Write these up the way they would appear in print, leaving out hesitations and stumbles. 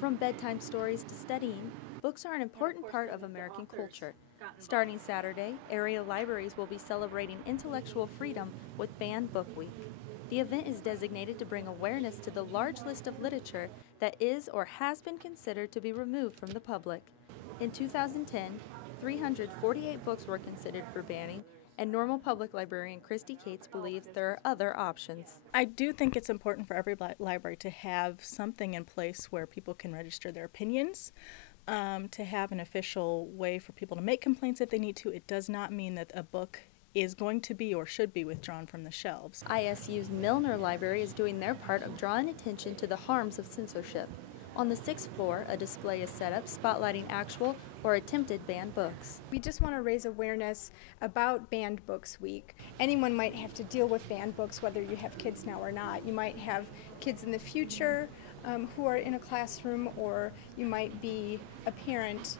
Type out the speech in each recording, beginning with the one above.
From bedtime stories to studying, books are an important part of American culture. Starting Saturday, area libraries will be celebrating intellectual freedom with Banned Book Week. The event is designated to bring awareness to the large list of literature that is or has been considered to be removed from the public. In 2010, 348 books were considered for banning, and Normal Public Librarian Christy Cates believes there are other options. I do think it's important for every library to have something in place where people can register their opinions, to have an official way for people to make complaints if they need to. It does not mean that a book is going to be or should be withdrawn from the shelves. ISU's Milner Library is doing their part of drawing attention to the harms of censorship. On the 6th floor, a display is set up spotlighting actual or attempted banned books. We just want to raise awareness about Banned Books Week. Anyone might have to deal with banned books, whether you have kids now or not. You might have kids in the future who are in a classroom, or you might be a parent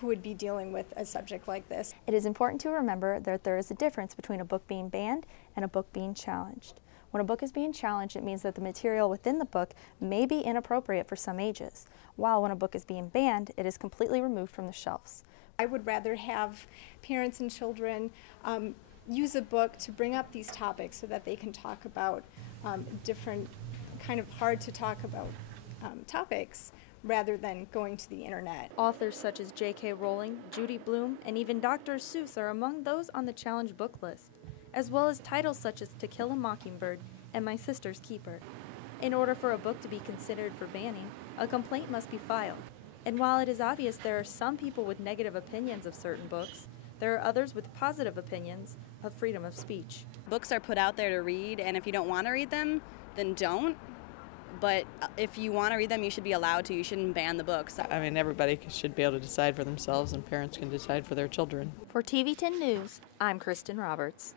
who would be dealing with a subject like this. It is important to remember that there is a difference between a book being banned and a book being challenged. When a book is being challenged, it means that the material within the book may be inappropriate for some ages, while when a book is being banned, it is completely removed from the shelves. I would rather have parents and children use a book to bring up these topics so that they can talk about different kind of hard to talk about topics rather than going to the internet. Authors such as J.K. Rowling, Judy Blume, and even Dr. Seuss are among those on the challenge book list, as well as titles such as To Kill a Mockingbird and My Sister's Keeper. In order for a book to be considered for banning, a complaint must be filed. And while it is obvious there are some people with negative opinions of certain books, there are others with positive opinions of freedom of speech. Books are put out there to read, and if you don't want to read them, then don't. But if you want to read them, you should be allowed to. You shouldn't ban the books. I mean, everybody should be able to decide for themselves, and parents can decide for their children. For TV10 News, I'm Christen Roberts.